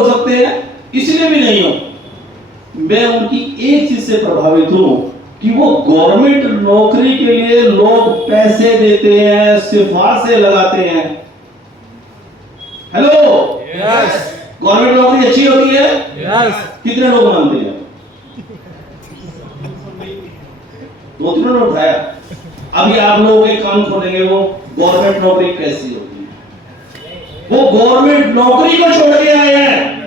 हो सकते हैं, इसलिए भी नहीं हो। मैं उनकी एक चीज से प्रभावित हूं कि वो गवर्नमेंट नौकरी के लिए लोग पैसे देते हैं, सिफारिशें लगाते हैं। हेलो, यस, गवर्नमेंट नौकरी अच्छी होती है? यस, कितने लोग मानते हैं? दो तीन ने उठाया। अभी आप लोगों के कान खोलेंगे, वो गवर्नमेंट नौकरी कैसी होती है। वो गवर्नमेंट नौकरी को छोड़ के आए हैं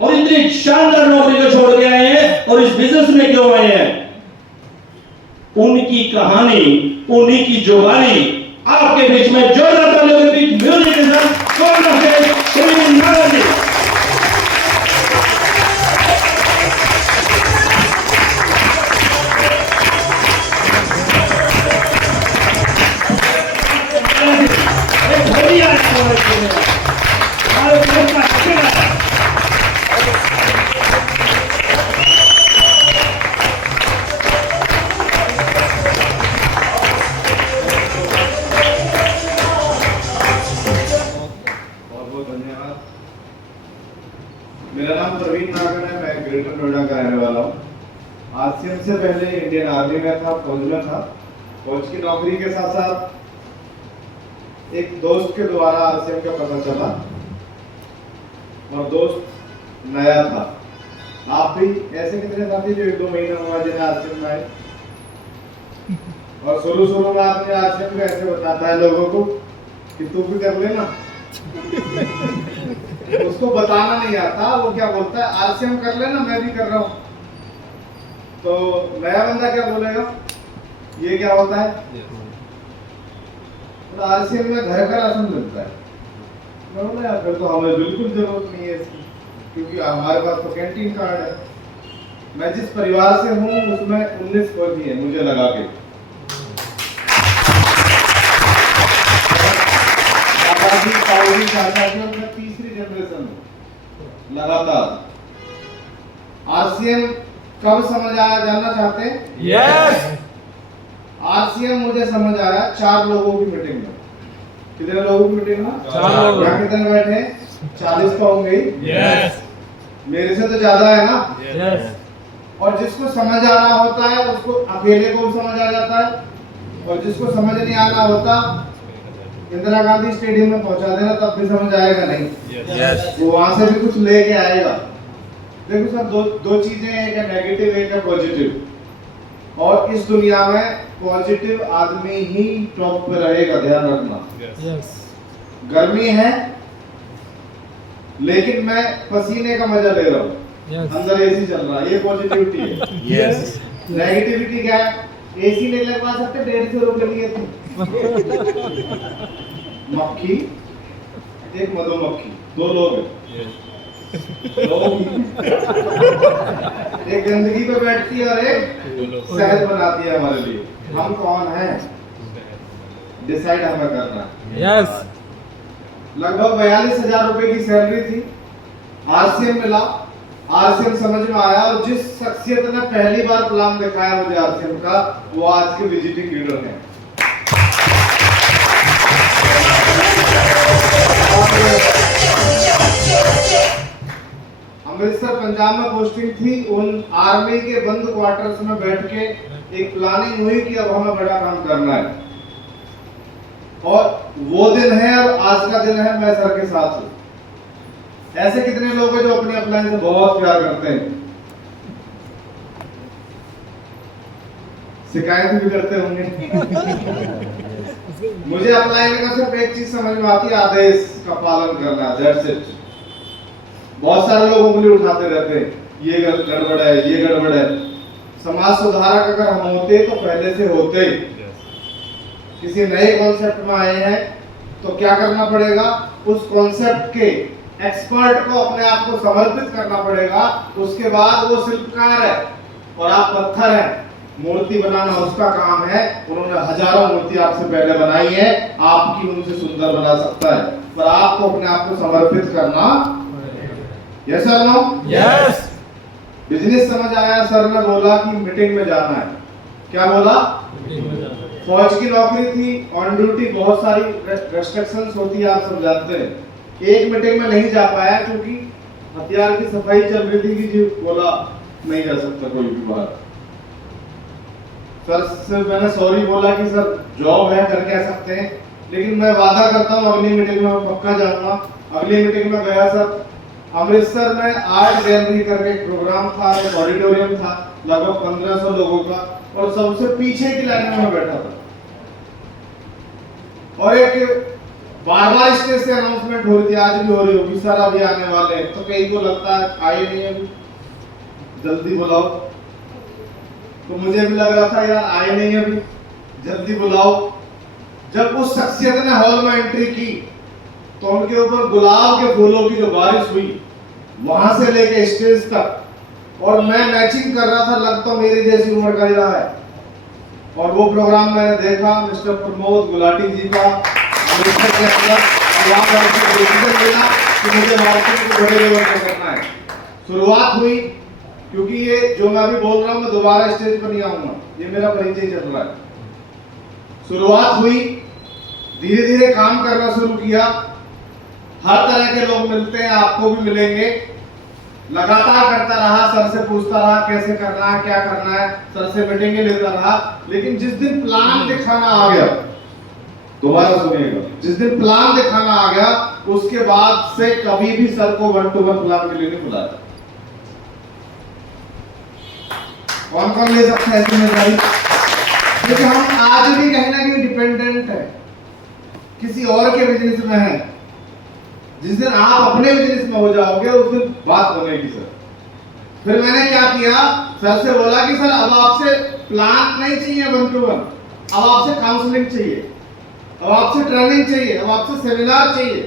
और इतनी शानदार नौकरी को छोड़ के आए हैं और इस बिजनेस में क्यों आए हैं? उनकी कहानी, उन्हीं की जुबानी आपके बीच में जोरदार तालियों के बीच म्यूजिक के साथ कौन रखे श्री नारायण जी। मेरा नाम प्रवीण नागर है, मैं ग्रेटर नोएडा का रहने वाला हूँ। आरसीएम से पहले इंडियन आर्मी में था, फौज में था। फौज की नौकरी के साथ साथ एक दोस्त के द्वारा आरसीएम का पता चला और दोस्त नया था। आप भी ऐसे कितने साथी जो 1-2 महीने हुआ जिन्हें आरसीएम में आए? और शुरू में आपने आरसीएम को ऐसे बताता है लोगों को कि तू भी कर लेना। उसको बताना नहीं आता, वो क्या बोलता है, आरसीएम कर लेना, मैं भी कर रहा हूँ। तो नया बंदा क्या बोलेगा, ये क्या होता है? तो आरसीएम में घर का राशन मिलता है। मैं बोला यार फिर तो हमें बिल्कुल जरूरत नहीं है इसकी, क्योंकि हमारे पास तो कैंटीन कार्ड है। मैं जिस परिवार से हूँ उसमें 19 फौजी है मुझे लगा के। तीसरी जनरेशन लगातार। आरसीएम कब समझ आया जानना चाहते हैं? यस, आरसीएम मुझे समझ आया 4 लोगों की मीटिंग में। कितने लोगों की मीटिंग में? 4 लोग। यहाँ कितने बैठे? 40 तो होंगे। यस, मेरे से तो ज्यादा है ना। यस, और जिसको समझ आ रहा होता है उसको अकेले को समझ आ जाता है, और जिसको समझ नहीं आना होता इंदिरा गांधी स्टेडियम में पहुंचा देना तब भी समझ आएगा नहीं। यस, वो वहां से भी कुछ लेके आएगा। देखो सर, दो चीजें, एक है नेगेटिव, एक है पॉजिटिव। और इस दुनिया में पॉजिटिव आदमी ही टॉप पे रहेगा, ध्यान रखना। यस, गर्मी है लेकिन मैं पसीने का मजा ले रहा हूँ, यस, अंदर एसी चल रहा है, ये पॉजिटिविटी है। यस, नेगेटिविटी क्या है? एसी नहीं लगवा सकते, 150 रुपए लिए थे। मक्खी, एक मधुमक्खी, 2 लोग हैं। एक गंदगी पे बैठती है और एक शहद बनाती है हमारे लिए। हम कौन हैं? डिसाइड हमें करना है। यस, लगभग 42,000 रुपए की सैलरी थी। आरसीएम मिला, आरसीएम समझ में आया, और जिस शख्सियत ने पहली बार प्लान दिखाया मुझे आरसीएम का, वो आज के विजिटिंग लीडर हैं। अमृतसर पंजाब में पोस्टिंग थी। उन आर्मी के बंद क्वार्टर्स में बैठ के एक प्लानिंग हुई कि अब हमें बड़ा काम करना है। और वो दिन है और आज का दिन है, मैं सर के साथ हूँ। ऐसे कितने लोग हैं जो अपनी अपलाइन से बहुत प्यार करते हैं? शिकायत भी करते होंगे। मुझे अपलाइन का सिर्फ एक चीज समझ में आती है, आदेश का पालन करना, दैट्स इट। बहुत सारे लोग उंगली उठाते रहते हैं, ये गड़बड़ है, ये गड़बड़ है। समाज सुधारक अगर हम होते तो पहले से होते। किसी नए कॉन्सेप्ट में आए हैं तो क्या करना पड़ेगा? उस कॉन्सेप्ट के एक्सपर्ट को अपने आप को समर्पित करना पड़ेगा। उसके बाद वो शिल्पकार है और आप पत्थर हैं। मूर्ति बनाना उसका काम है। उन्होंने हजारों मूर्ति आपसे पहले बनाई है, आपकी उनसे सुंदर बना सकता है, पर आपको अपने आप को समर्पित करना। Yes sir, no? Yes, business समझ आया। सर ने बोला कि मीटिंग में जाना है। क्या बोला? फौज की नौकरी थी, ऑन ड्यूटी, बहुत सारी रेस्ट्रिक्शंस होती है, आप सब जानते हैं। एक मीटिंग में नहीं जा पाया क्योंकि हथियार की सफाई चल रही थी कि जी बोला नहीं जा सकता कोई भी बाहर। सर से मैंने सॉरी बोला कि सर जॉब है कर कह सकते हैं, लेकिन मैं वादा करता हूँ अगली मीटिंग में मैं पक्का जाऊंगा। अगली मीटिंग में गया सर, अमृतसर में आर्ट गैलरी करके एक प्रोग्राम था, एक ऑडिटोरियम था लगभग 1500 लोगों का, और सबसे पीछे की लाइन में मैं बैठा था। और एक बार स्टेज से अनाउंसमेंट हो रही थी, आज भी हो रही होगी, सर अभी आने वाले हैं। तो कई को लगता है आए नहीं अभी, जल्दी बुलाओ। तो मुझे भी लग रहा था यार आए नहीं अभी, जल्दी बुलाओ। जब उस शख्सियत ने हॉल में एंट्री की तो उनके ऊपर गुलाब के फूलों की जो बारिश हुई वहां से लेके स्टेज तक, और मैं मैचिंग कर रहा था, लग तो मेरी जैसी उम्र का ही रहा है। और वो प्रोग्राम मैंने देखा मिस्टर प्रमोद गुलाटी जी का अमृतसर के अंदर, वहां पर डिसीजन मिला कि मुझे मार्केटिंग को बड़े लेवल पर करना है। शुरुआत हुई, क्योंकि ये जो मैं अभी बोल रहा हूँ मैं दोबारा स्टेज पर नहीं आऊंगा, ये मेरा परिचय चल रहा है। शुरुआत हुई, धीरे धीरे काम करना शुरू किया। हर तरह के लोग मिलते हैं, आपको भी मिलेंगे। लगातार करता रहा, सर से पूछता रहा कैसे करना है, क्या करना है, सर से मीटिंगें लेता रहा। लेकिन जिस दिन प्लान दिखाना आ गया, दोबारा सुनिएगा, जिस दिन प्लान दिखाना आ गया उसके बाद से कभी भी सर को 1-to-1 प्लान के लिए नहीं बुलाया। कौन कौन ले सकता है जिम्मेदारी? क्योंकि हम आज भी कहीं ना कहीं डिपेंडेंट है, किसी और के बिजनेस में है। जिस दिन आप अपने बिजनेस में हो जाओगे उस दिन बात बनेगी सर। फिर मैंने क्या किया, सर से बोला कि सर अब आपसे प्लान नहीं चाहिए 1-to-1, अब आपसे काउंसलिंग चाहिए, अब आपसे ट्रेनिंग चाहिए, अब आपसे सेमिनार चाहिए,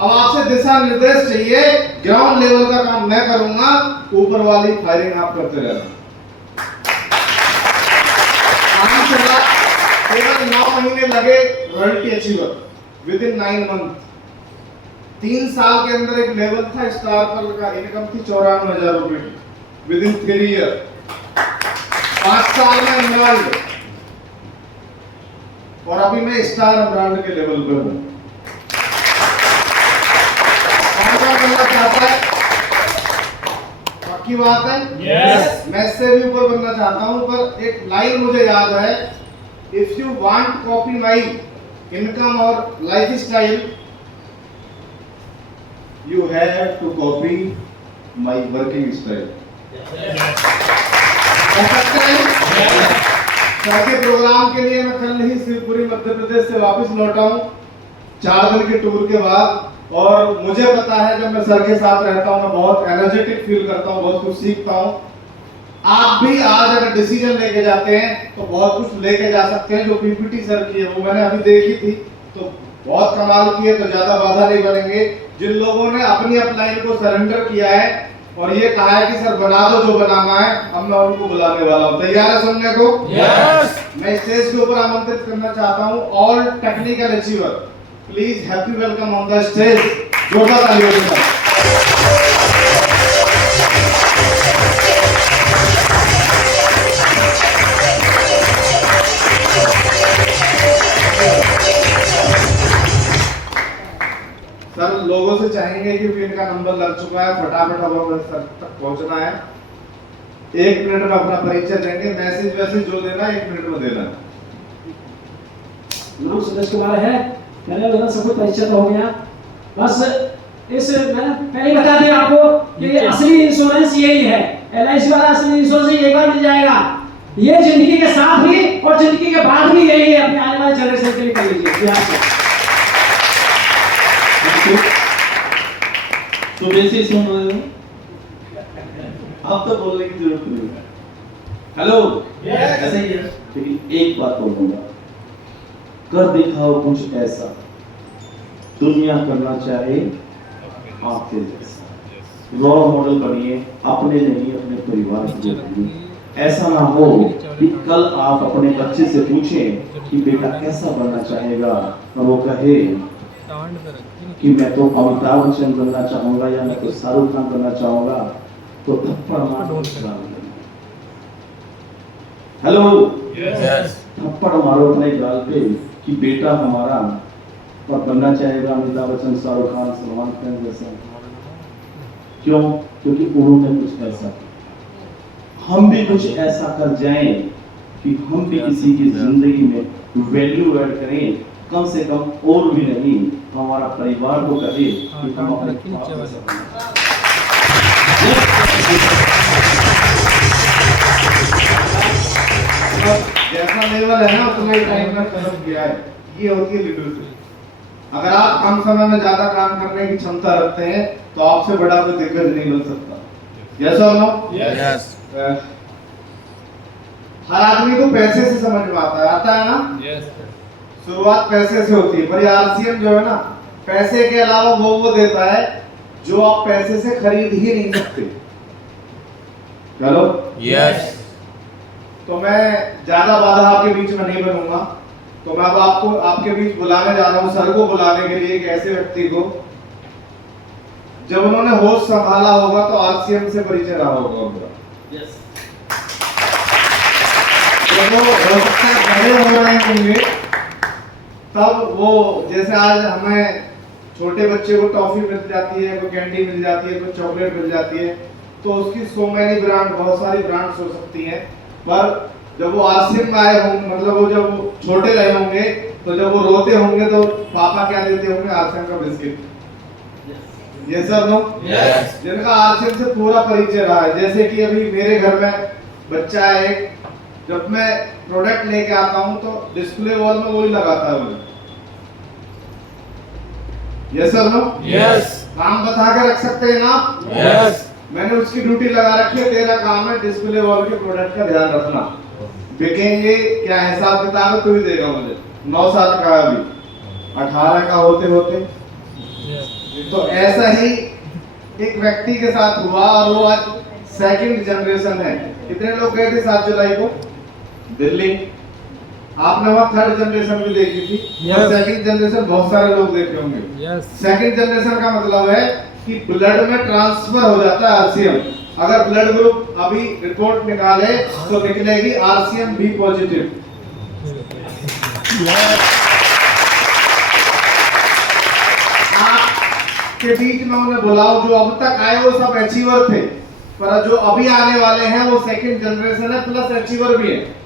अब आपसे दिशा निर्देश चाहिए। ग्राउंड लेवल का काम मैं करूंगा, ऊपर वाली फायरिंग आप करते रहना। काम चला, केवल 9 महीने लगे royalty achiever with in 9 month. 3 साल के अंदर एक लेवल था, स्टार पर का इनकम थी 54,000 रुपए की विद इन 3 ईयर। 5 साल में इमराल्ड, और अभी मैं स्टार ब्रांड के लेवल पर हूं। कौन बनना चाहता है? पक्की बात है? Yes. मैं इससे भी ऊपर बनना चाहता हूं, पर एक लाइन मुझे याद है, if you want copy my income और life style you have to copy my working style. कह सकते हैं? सर के प्रोग्राम के लिए मैं कल ही शिवपुरी मध्य प्रदेश से वापस लौटा हूँ 4 दिन के टूर के बाद, और मुझे पता है जब मैं सर के साथ रहता हूँ मैं बहुत एनर्जेटिक फील करता हूँ, बहुत कुछ सीखता हूँ। आप भी आज अगर डिसीजन लेके जाते हैं तो बहुत कुछ लेके जा सकते हैं। जो पीपीटी सर की है वो मैंने अभी देखी थी, तो बहुत कमाल की है, तो ज्यादा बाधा नहीं बनेंगे। जिन लोगों ने अपनी अपलाइन को सरेंडर किया है और ये कहा है कि सर बना दो जो बनाना है, अब मैं उनको बुलाने वाला हूँ। तैयार है सुनने को? Yes. मैं स्टेज के ऊपर आमंत्रित करना चाहता हूँ all technical achiever, please happy welcome on the stage. जोरदार तालियों के साथ। सर लोगों से चाहेंगे कि इनका नंबर लग चुका है, फटाफट अब सर तक पहुंचना है। 1 मिनट में अपना परिचय देंगे, मैसेज वैसेज जो देना 1 मिनट में देना। नाम सुरेश कुमार है, पहले मेरा सब कुछ परिचय तो हो गया। बस इस मैंने पहले बता दिया आपको कि असली इंश्योरेंस यही है, LIC वाला असली इंश्योरेंस एक बार मिल जाएगा। ये जिंदगी के साथ भी और जिंदगी के बाद भी यही है, अपने आने वाले जनरेशन के लिए कर लीजिए। तो वैसे सुन रहे हो, अब तो बोलने की जरूरत नहीं है। हेलो, ऐसा ही है। लेकिन एक बात बोलूंगा, कर दिखाओ कुछ ऐसा दुनिया करना चाहे आपके जैसा। रोल मॉडल बनिए, अपने नहीं अपने परिवार के लिए। ऐसा ना हो कि कल आप अपने बच्चे से पूछें कि बेटा कैसा बनना चाहेगा, और वो कहे कि मैं तो अमिताभ बच्चन बनना चाहूंगा या मैं तो शाहरुख खान बनना चाहूंगा, तो थप्पड़ मारो। हेलो, थप्पड़ मारो अपने गाल पे कि बेटा हमारा और बनना चाहेगा अमिताभ बच्चन, शाहरुख खान, सलमान खान जैसा। क्यों? क्योंकि उन्होंने कुछ ऐसा किया। हम भी कुछ ऐसा कर जाएं कि हम भी किसी की जिंदगी में वैल्यू ऐड करें, कम से कम और भी नहीं हमारा परिवार को कहे कि हम अपने पापा से जैसा लेवल है ना उतना ही टाइम में खत्म किया है। ये होती है लीडरशिप। अगर आप कम समय में ज्यादा काम करने की क्षमता रखते हैं तो आपसे बड़ा कोई दिग्गज नहीं बन सकता। यस और नो? यस। हर आदमी को पैसे से समझ में आता है ना? यस। शुरुआत पैसे से होती है, पर आरसीएम जो है ना, पैसे के अलावा वो देता है जो आप पैसे से खरीद ही नहीं सकते। चलो यस। तो मैं ज्यादा बाधा आपके बीच में नहीं बनूंगा। तो मैं अब आपको आपके बीच बुलाने जा रहा हूं, सर को बुलाने के लिए, एक ऐसे व्यक्ति को जब उन्होंने होश संभाला होगा तो आरसीएम से परिचय रहा होगा उनका। यस। जब वो हो सकता है बड़े हो रहे होंगे तब वो, जैसे आज हमें छोटे बच्चे को टॉफी मिल जाती है, कोई कैंडी मिल जाती है, कोई चॉकलेट मिल जाती है, तो उसकी सो मैनी ब्रांड, बहुत सारी ब्रांड्स हो सकती हैं। पर जब वो आरसीएम में आए होंगे, मतलब वो जब छोटे रहे होंगे, तो जब वो रोते होंगे तो पापा क्या देते होंगे? आरसीएम का बिस्किट। ये सर नो? यस। जिनका आरसीएम से पूरा परिचय रहा है। जैसे कि अभी मेरे घर में बच्चा है एक, जब मैं प्रोडक्ट लेके आता हूं तो डिस्प्ले वॉल में वही लगाता है मुझे। Yes sir no? यस। काम बता के रख सकते हैं ना? यस। मैंने उसकी ड्यूटी लगा रखी है, तेरा काम है डिस्प्ले वॉल के प्रोडक्ट का ध्यान रखना। बिकेंगे क्या, हिसाब किताब है तू ही देगा मुझे। 9 साल का है अभी, 18 का होते होते। तो ऐसा ही एक व्यक्ति के साथ हुआ और वो आज सेकंड जनरेशन है। कितने लोग गए थे 7 जुलाई को दिल्ली? आपने वहाँ थर्ड जनरेशन भी देखी थी, Yes. सेकंड जनरेशन बहुत सारे लोग देखे होंगे। यस। सेकंड जनरेशन का मतलब है कि ब्लड में ट्रांसफर हो जाता है आरसीएम। अगर ब्लड ग्रुप अभी रिपोर्ट निकाले तो निकलेगी आरसीएम बी पॉजिटिव। आपके बीच में उन्हें बुलाओ, जो अब तक आए वो सब अचीवर थे, पर जो अभी आने वाले हैं वो सेकंड जनरेशन है प्लस अचीवर भी है।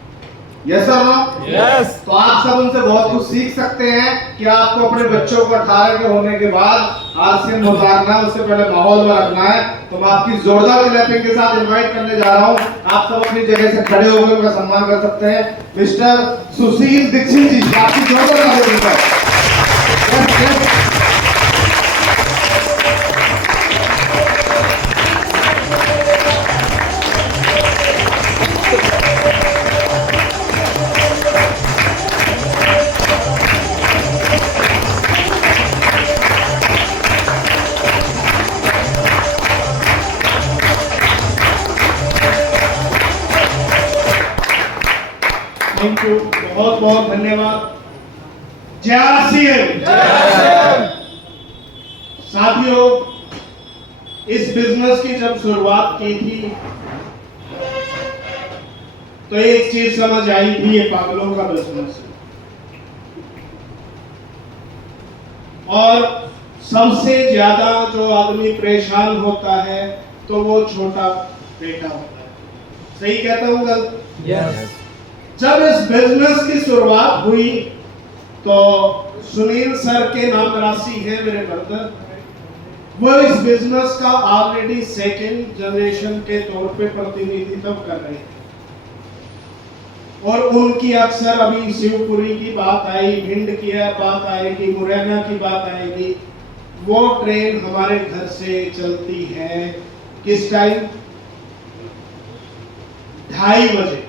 Yes sir no? यस। तो आप सब उनसे बहुत कुछ सीख सकते हैं कि आपको अपने बच्चों को 18 के होने के बाद आरसीएम उतारना है, उससे पहले माहौल में रखना है। तो मैं आपकी जोरदार क्लैपिंग के साथ इनवाइट करने जा रहा हूं। आप सब अपनी जगह से खड़े होकर उनका सम्मान कर सकते हैं। मिस्टर सुशील दीक्षित जी, आपकी जोरदार तालियां। थैंक यू, बहुत बहुत धन्यवाद। जय आरसीएम। साथियों, इस बिजनेस की जब शुरुआत की थी तो एक चीज समझ आई थी, ये पागलों का बिजनेस है। और सबसे ज्यादा जो आदमी परेशान होता है तो वो छोटा बेटा होता है। सही कहता हूँ गलत? यस। जब इस बिजनेस की शुरुआत हुई तो सुनील सर के नाम राशि है मेरे ब्रदर, वो इस बिजनेस का ऑलरेडी सेकंड जनरेशन के तौर पे प्रतिनिधित्व कर रहे थे। और उनकी अक्सर अभी शिवपुरी की बात आई, भिंड की बात आएगी, मुरैना की बात आएगी। वो ट्रेन हमारे घर से चलती है किस टाइम? 2:30 बजे।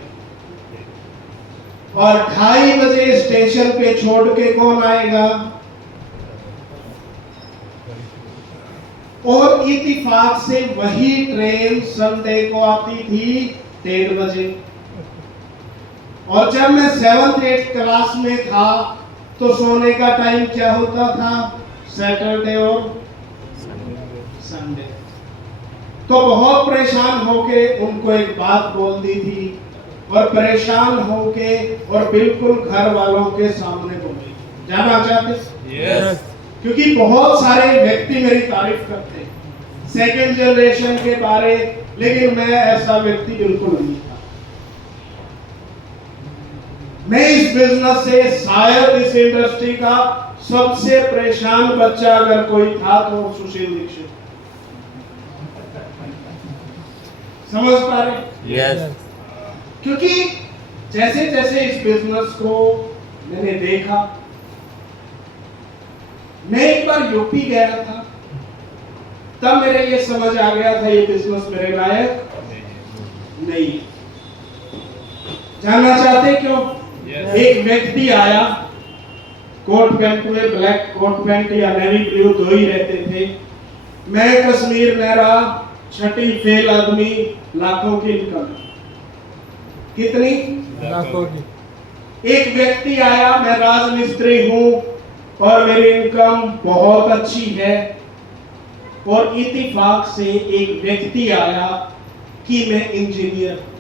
और 2:30 बजे स्टेशन पे छोड़ के कौन आएगा? और इत्तेफाक से वही ट्रेन संडे को आती थी 1:30 बजे। और जब मैं 7th 8th क्लास में था तो सोने का टाइम क्या होता था? सैटरडे और संडे। तो बहुत परेशान होके उनको एक बात बोल दी थी, और परेशान होके और बिल्कुल घर वालों के सामने बोली। जाना चाहते? यस। क्योंकि बहुत सारे व्यक्ति मेरी तारीफ करते हैं। सेकंड जनरेशन के बारे, लेकिन मैं ऐसा व्यक्ति बिल्कुल नहीं था। मैं इस बिजनेस से, शायद इस इंडस्ट्री का सबसे परेशान बच्चा अगर कोई था तो सुशील दीक्षित। समझ पा रहे? Yes. क्योंकि जैसे जैसे इस बिजनेस को मैंने देखा, मैं एक बार यूपी गया था, तब मेरे ये समझ आ गया था ये बिजनेस मेरे लायक नहीं। जानना चाहते क्यों? एक व्यक्ति आया, कोट पैंट में, ब्लैक कोट पैंट या नेवी ब्लू दो ही रहते थे। मैं कश्मीर में रहा, छठी फेल आदमी, लाखों की इनकम। कितनी? लाखों की। एक व्यक्ति आया, मैं राजमिस्त्री हूं और मेरी इनकम बहुत अच्छी है, और इत्तेफाक से एक व्यक्ति आया कि मैं इंजीनियर हूं।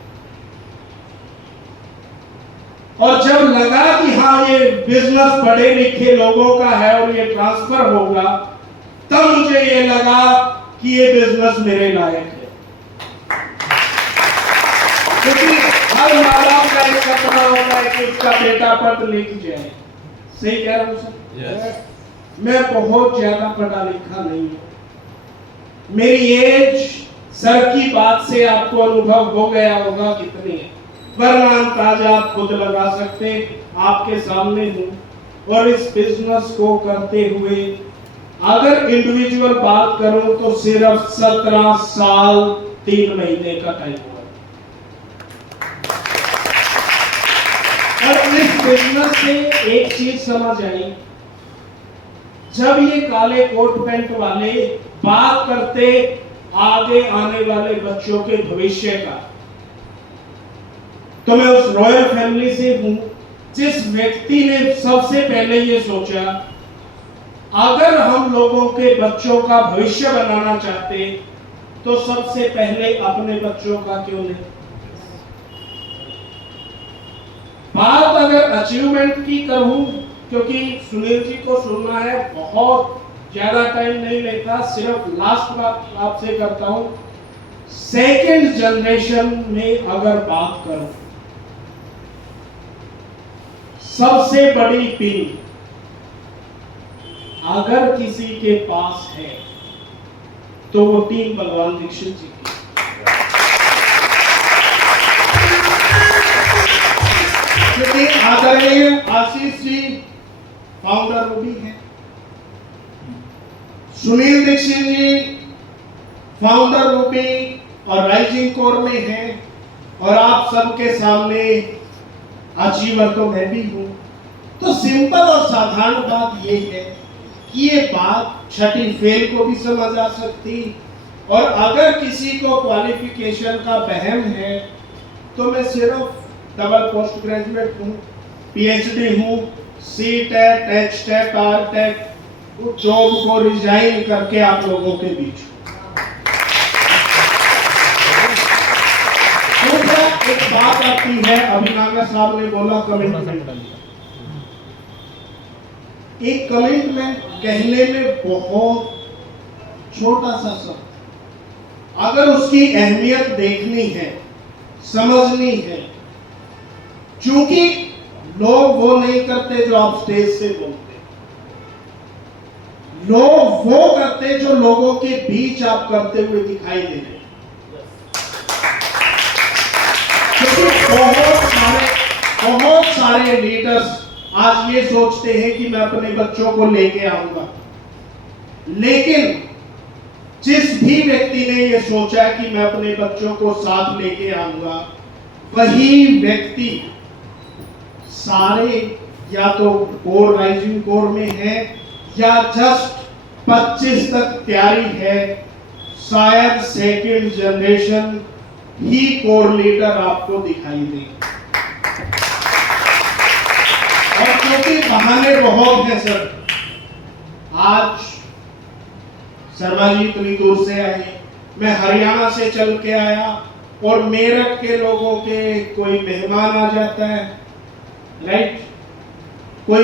और जब लगा कि हाँ ये बिजनेस पढ़े लिखे लोगों का है और ये ट्रांसफर होगा, तब मुझे ये लगा कि ये बिजनेस मेरे लायक है। क्योंकि हर माँ बाप का एक सपना होता है कि उसका बेटा पढ़ लिख जाए। सही कह रहा हूं सर? Yes. मैं बहुत ज्यादा पढ़ा लिखा नहीं हूं। मेरी एज सर की बात से आपको अनुभव हो गया होगा कितनी है, वरना अंदाजा आप खुद लगा सकते। आपके सामने हूं और इस बिजनेस को करते हुए अगर इंडिविजुअल बात करूं तो सिर्फ 17 साल 3 महीने का टाइम हुआ। और इस बिजनेस से एक चीज समझ आई, जब ये काले कोट पैंट वाले बात करते आगे आने वाले बच्चों के भविष्य का, तो मैं उस रॉयल फैमिली से हूं जिस व्यक्ति ने सबसे पहले ये सोचा, अगर हम लोगों के बच्चों का भविष्य बनाना चाहते तो सबसे पहले अपने बच्चों का क्यों नहीं। बात अगर अचीवमेंट की करूं, क्योंकि सुनील जी को सुनना है, बहुत ज्यादा टाइम नहीं लेता, सिर्फ लास्ट बात आपसे करता हूं। सेकेंड जनरेशन में अगर बात करूं, सबसे बड़ी पिन अगर किसी के पास है तो वो टीम बलवान दीक्षित जी की। क्योंकि आदरणीय आशीष जी फाउंडर वो भी हैं, सुनील दीक्षित जी फाउंडर वो भी और राइजिंग कोर में हैं, और आप सबके सामने अचीवर तो मैं भी हूं। तो सिंपल और साधारण बात ये है कि ये बात छठी फेल को भी समझ आ सकती, और अगर किसी को क्वालिफिकेशन का वहम है तो मैं सिर्फ डबल पोस्ट ग्रेजुएट हूँ, पीएचडी हूँ, सी-टेट, एच-टेट, आर-टेट, जॉब को रिजाइन करके आप लोगों के बीच हूँ। एक बात आती है, अभिनागर साहब ने बोला कमिटमेंट। एक कमिटमेंट कहने में बहुत छोटा सा शब्द, अगर उसकी अहमियत देखनी है, समझनी है, क्योंकि लोग वो नहीं करते जो आप स्टेज से बोलते, लोग वो करते जो लोगों के बीच आप करते हुए दिखाई दे रहे। क्योंकि बहुत सारे लीडर्स आज ये सोचते हैं कि मैं अपने बच्चों को लेके आऊंगा, लेकिन जिस भी व्यक्ति ने ये सोचा कि मैं अपने बच्चों को साथ लेके आऊंगा, वही व्यक्ति सारे या तो कोर राइजिंग कोर में है या जस्ट 25 तक तैयारी है, शायद सेकेंड जनरेशन ही कोर लीडर आपको दिखाई दे। और क्योंकि बहाने बहुत हैं सर, आज शर्मा जी इतनी दूर से आए, मैं हरियाणा से चल के आया, और मेरठ के लोगों के कोई मेहमान आ जाता है, राइट, कोई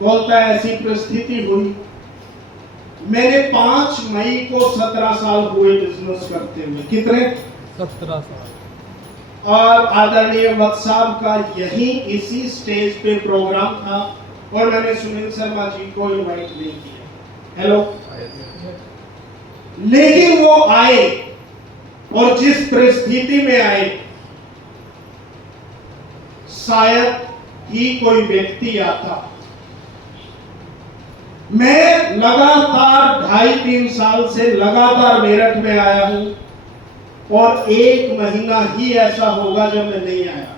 बोलता है ऐसी परिस्थिति हुई, मैंने 5 मई को 17 साल हुए बिजनेस करते हुए। कितने? 17 साल। और आदरणीय वक्त साहब का यही इसी स्टेज पे प्रोग्राम था और मैंने सुनील शर्मा जी को इनवाइट नहीं किया। हेलो, लेकिन वो आए और जिस परिस्थिति में आए, शायद ही कोई व्यक्ति आता। मैं लगातार 2.5-3 साल से लगातार मेरठ में आया हूं और 1 महीना ही ऐसा होगा जब मैं नहीं आया।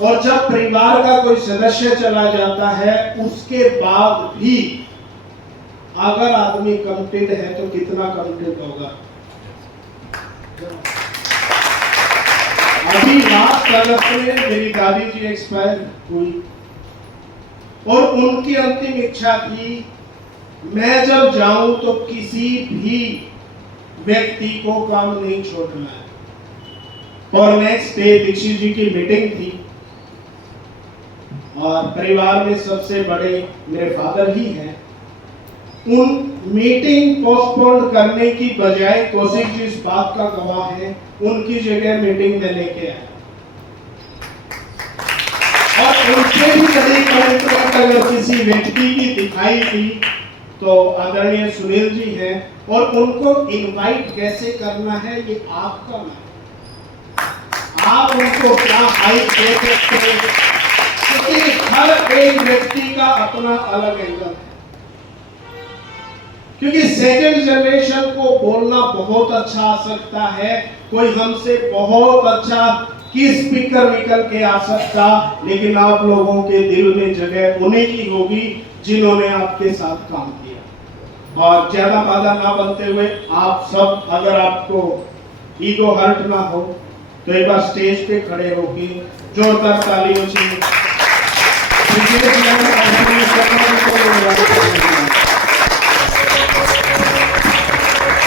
और जब परिवार का कोई सदस्य चला जाता है उसके बाद भी अगर आदमी कमिटेड है तो कितना कमिटेड होगा। अभी लास्ट अगस्त में मेरी दादी जी एक्सपायर हुई और उनकी अंतिम इच्छा थी मैं जब जाऊं तो किसी भी व्यक्ति को काम नहीं छोड़ना है। और नेक्स्ट डे दीक्षित जी की मीटिंग थी और परिवार में सबसे बड़े मेरे फादर ही हैं। उन मीटिंग पोस्टपोन करने की बजाय कौशिक जी इस बात का गवाह है, उनकी जगह मीटिंग में लेके आया और उनसे भी बड़ी कमिटमेंट अगर किसी व्यक्ति की दिखाई दी तो आदरणीय सुनील जी हैं। और उनको इनवाइट कैसे करना है ये आपका काम है। आप उनको क्या हाइट दे सकते हैं, क्योंकि हर एक व्यक्ति का अपना अलग एंगल है। क्योंकि सेकंड जनरेशन को बोलना बहुत अच्छा आ सकता है, कोई हमसे बहुत अच्छा की स्पीकर निकल के आ सकता, लेकिन आप लोगों के दिल में जगह उन्हीं की होगी जिन्होंने आपके साथ काम किया। और ज्यादा बाधा ना बनते हुए आप सब, अगर आपको ईगो हर्ट ना हो तो एक बार स्टेज पे खड़े होके जोरदार तालियों से